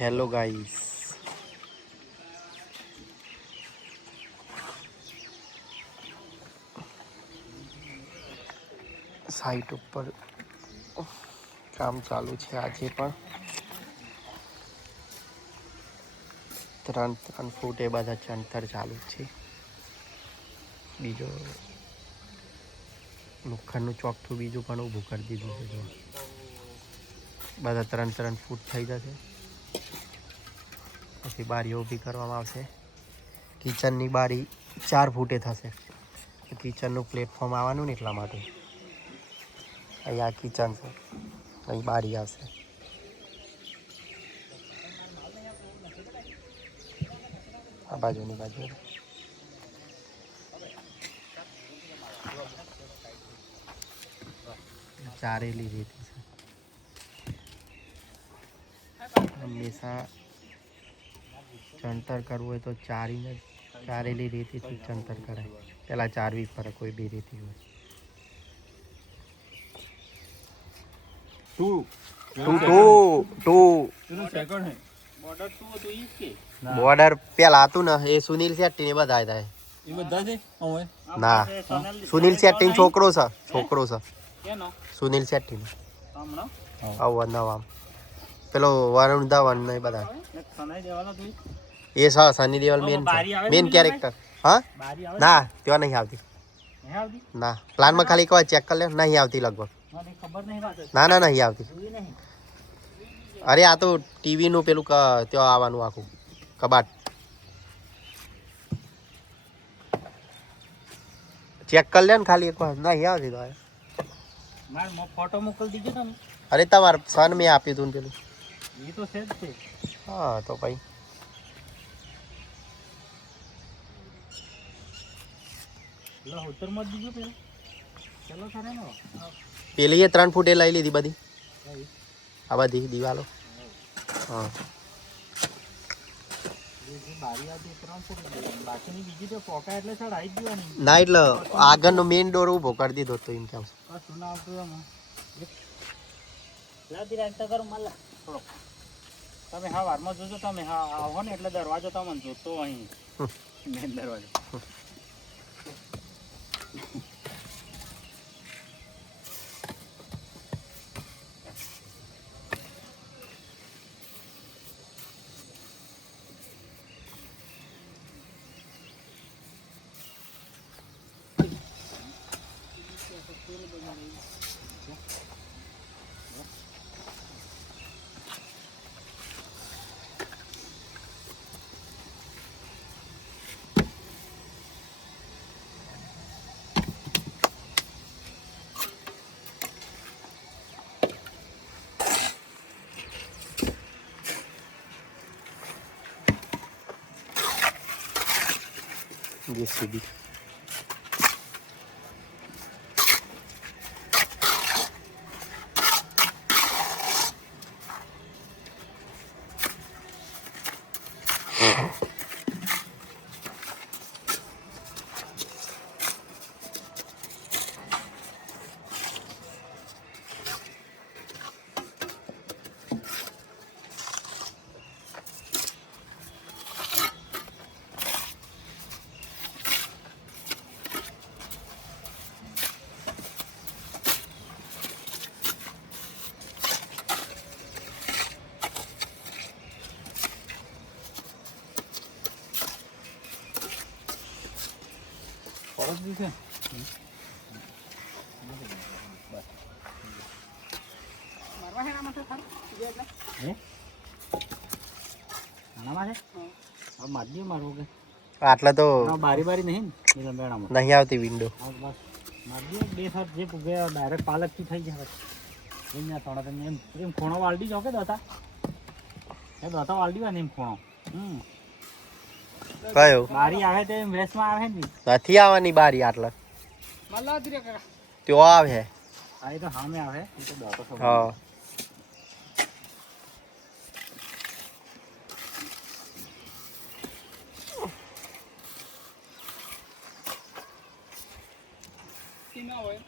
Hello guys, site ઉપર કામ ચાલુ છે. આજે પણ 3 ફૂટ એ બધા ચણતર ચાલુ છે. બીજો લોખંડનું ચોકઠું બીજું પણ ઊભું કરી દીધું છે. જો બધા 3 ફૂટ થઈ જશે પછી બારીઓ ઊભી કરવામાં આવશે. કિચનની બારી 4 ફૂટે થશે. કિચનનું પ્લેટફોર્મ આવવાનું ને એટલા માટે. અહીંયા કિચન છે, અહીં બારી આવશે. આ બાજુની બાજુ ચારેલી રેતી છે. હંમેશા ચણતર કરવું હોય તો ચારેલી રેતીથી ચણતર કરાય. પેલા ચારવી પડે કોઈ બી રેતી હોય. બોર્ડર પેલા હતું ને એ સુનિલ શેટ્ટી ને બધા થાય. ના, સુનિલ શેટ્ટી છોકરો છે. સુનિલ શેટ્ટી આમ પેલો વરુણ ધવન ને બધા એ સની દેઓલ મેન કેરેક્ટર. હા ના, ત્યાં નહીં આવતી. ના, પ્લાનમાં ખાલી એક વાર ચેક કરી લે. નહીં આવતી લગભગ. ના નહીં આવતી. અરે આ તો ટીવી નું પેલું ત્યાં આવવાનું આખું કબાટ. ચેક કરી લે ને ખાલી એક વાર. નહીં આવતી તો ફોટો મોકલી દીજો તમે. અરે તમારે સન મેં આપ્યું તું પેલું. એ તો છે જ છે. હા તો ભાઈ પેલી 3 ફૂટે લઈ લીધી બધી. આ બધી દિવાલો. હા ના, એટલે આગળનો મેઇન ડોર ઊભો કરી દીધો તો એમ કેમ. તમે હા વારમાં જોજો. તમે હા આવો ને એટલે દરવાજો તમને જોતો અહીં મેન દરવાજો. JCB આટલા તો બારી નહીં આવતી વિન્ડો. ડાયરેક્ટ પાલક થી થઈ જાય. એમ ખૂણો વાળડી જો કે દોતા વાળડી હોય ને એમ ખૂણો. કયો બારી આવે તે વેસ્ટમાં આવે ને નથી આવવાની બારી. આટલા ત્યાં આવે. આ તો સામે આવે. હા હોય